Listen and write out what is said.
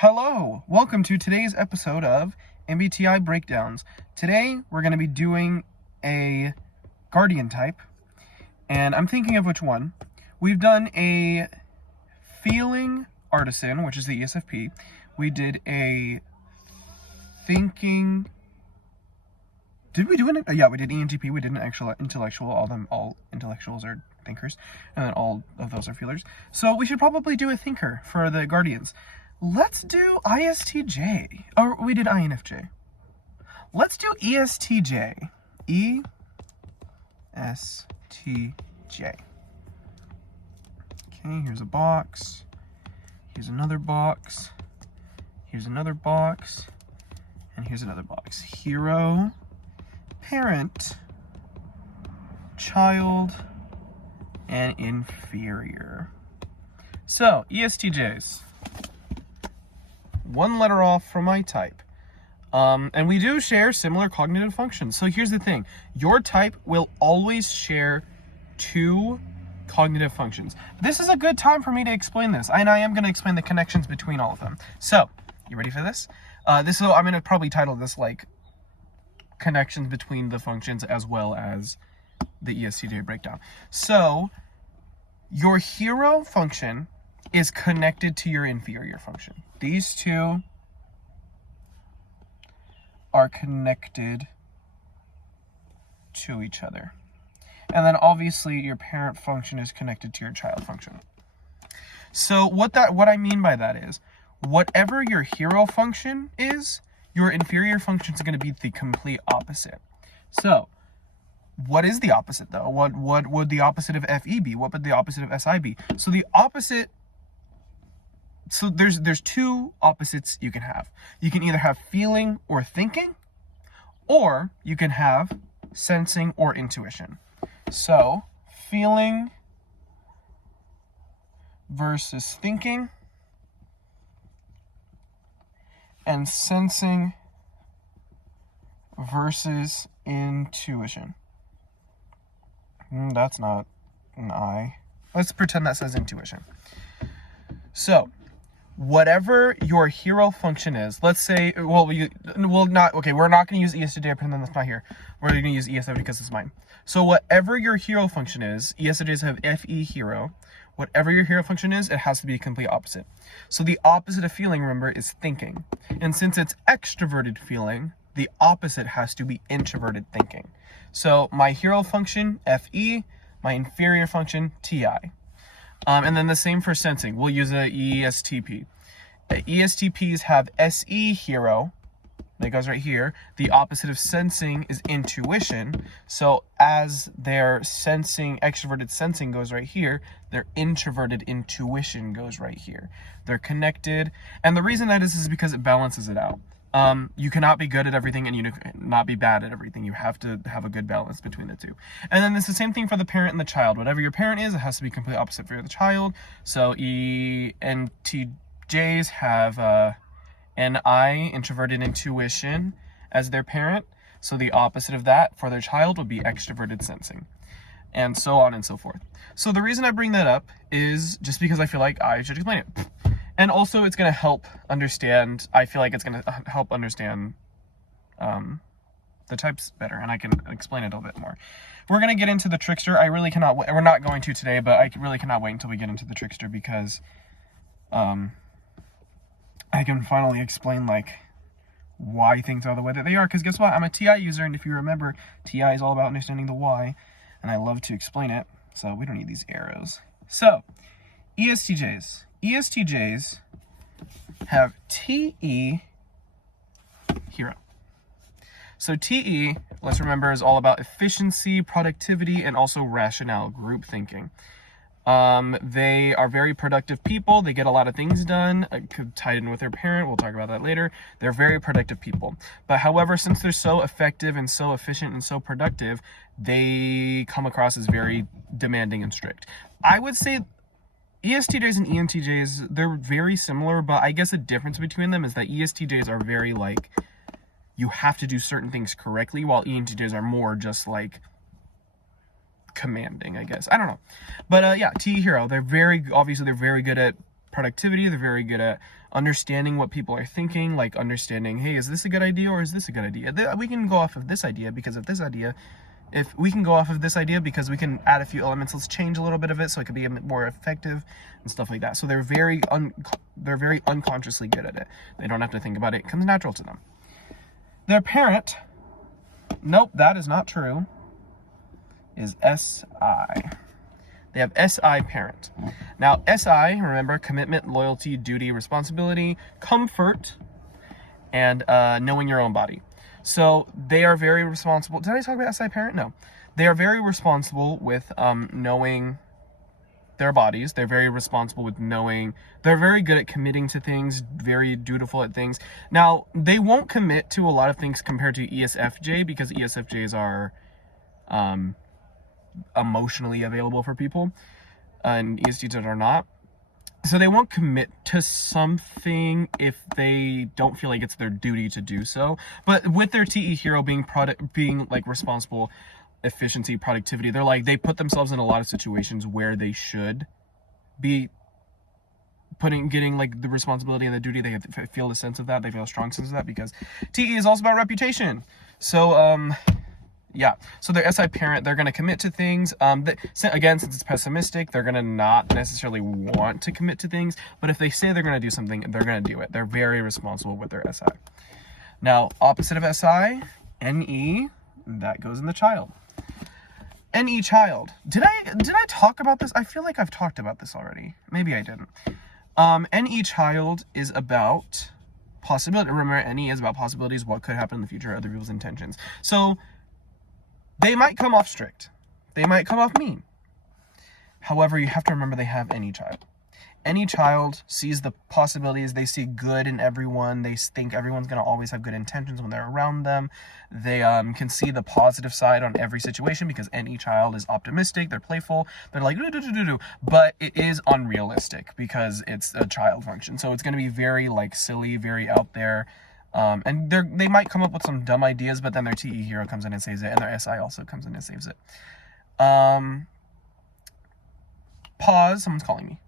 Hello, welcome to today's episode of MBTI Breakdowns. Today we're going to be doing a guardian type, and I'm thinking of which one. We've done a feeling artisan, which is the ESFP. We did a thinking. Did we do it? Yeah, we did ENTP. We did an actual intellectual. All intellectuals are thinkers, and then all of those are feelers. So we should probably do a thinker for the guardians. Let's do ISTJ. Or we did INFJ. Let's do ESTJ. ESTJ. Okay, here's a box. Here's another box. Here's another box. And here's another box. Hero, parent, child, and inferior. So, ESTJs. One letter off from my type. And we do share similar cognitive functions. So here's the thing. Your type will always share two cognitive functions. This is a good time for me to explain this. And I am going to explain the connections between all of them. So, you ready for this? I'm going to probably title this like connections between the functions as well as the ESTJ breakdown. So, your hero function is connected to your inferior function. These two are connected to each other. And then obviously your parent function is connected to your child function. So what I mean by that is, whatever your hero function is, your inferior function is going to be the complete opposite. So, what is the opposite though? What would the opposite of FE be? What would the opposite of SI be? So the opposite. So there's two opposites you can have. You can either have feeling or thinking, or you can have sensing or intuition. So feeling versus thinking, and sensing versus intuition. That's not an I. Let's pretend that says intuition. So, whatever your hero function is, let's say, we're not going to use ESTJ, pretend that's not here. We're going to use ESFJ because it's mine. So whatever your hero function is, ESTJs have FE hero. Whatever your hero function is, it has to be a complete opposite. So the opposite of feeling, remember, is thinking. And since it's extroverted feeling, the opposite has to be introverted thinking. So my hero function, FE, my inferior function, TI. And then the same for sensing. We'll use a ESTP. ESTPs have SE hero. That goes right here. The opposite of sensing is intuition. So as their sensing, extroverted sensing goes right here, their introverted intuition goes right here. They're connected. And the reason that is because it balances it out. You cannot be good at everything and you cannot be bad at everything. You have to have a good balance between the two. And then it's the same thing for the parent and the child. Whatever your parent is, it has to be completely opposite for the child. So ENTJs have NI, introverted intuition, as their parent. So the opposite of that for their child would be extroverted sensing. And so on and so forth. So the reason I bring that up is just because I feel like I should explain it. And also, it's going to help understand, I feel like it's going to help understand the types better, and I can explain it a little bit more. We're going to get into the trickster. We're not going to today, but I really cannot wait until we get into the trickster because I can finally explain, like, why things are the way that they are. Because guess what? I'm a TI user, and if you remember, TI is all about understanding the why, and I love to explain it, so we don't need these arrows. So, ESTJs. ESTJs have TE hero. So TE, let's remember, is all about efficiency, productivity, and also rationale, group thinking. They are very productive people. They get a lot of things done, tied in with their parent. We'll talk about that later. They're very productive people. But however, since they're so effective and so efficient and so productive, they come across as very demanding and strict. I would say ESTJs and ENTJs, they're very similar, but I guess the difference between them is that ESTJs are very, like, you have to do certain things correctly, while ENTJs are more just, like, commanding, I guess. I don't know. But, yeah, T hero, they're very good at productivity. They're very good at understanding what people are thinking, like understanding, hey, is this a good idea or is this a good idea? We can go off of this idea because of this idea. If we can go off of this idea because we can add a few elements, let's change a little bit of it so it can be a bit more effective and stuff like that. So they're very unconsciously good at it. They don't have to think about it. It comes natural to them. Their parent, nope, that is not true, is SI. They have SI parent. Now, SI, remember, commitment, loyalty, duty, responsibility, comfort, and knowing your own body. So they are very responsible. Did I talk about SI parent? No. They are very responsible with knowing their bodies. They're very responsible with knowing. They're very good at committing to things, very dutiful at things. Now, they won't commit to a lot of things compared to ESFJ because ESFJs are emotionally available for people and ESTJs are not. So they won't commit to something if they don't feel like it's their duty to do so. But with their TE hero being like responsible, efficiency, productivity, they put themselves in a lot of situations where they should be getting like the responsibility and the duty. They feel the sense of that. They feel a strong sense of that because TE is also about reputation. So yeah, so their SI parent, they're going to commit to things. Again, since it's pessimistic, they're going to not necessarily want to commit to things. But if they say they're going to do something, they're going to do it. They're very responsible with their SI. Now, opposite of SI, NE, that goes in the child. NE child. Did I talk about this? I feel like I've talked about this already. Maybe I didn't. NE child is about possibility. Remember, NE is about possibilities, what could happen in the future, other people's intentions. So they might come off strict. They might come off mean. However, you have to remember they have NE child. NE child sees the possibilities. They see good in everyone. They think everyone's going to always have good intentions when they're around them. They can see the positive side on every situation because NE child is optimistic. They're playful. They're like, do. But it is unrealistic because it's a child function. So it's going to be very like silly, very out there. And they might come up with some dumb ideas, but then their TE hero comes in and saves it, and their SI also comes in and saves it. Pause. Someone's calling me.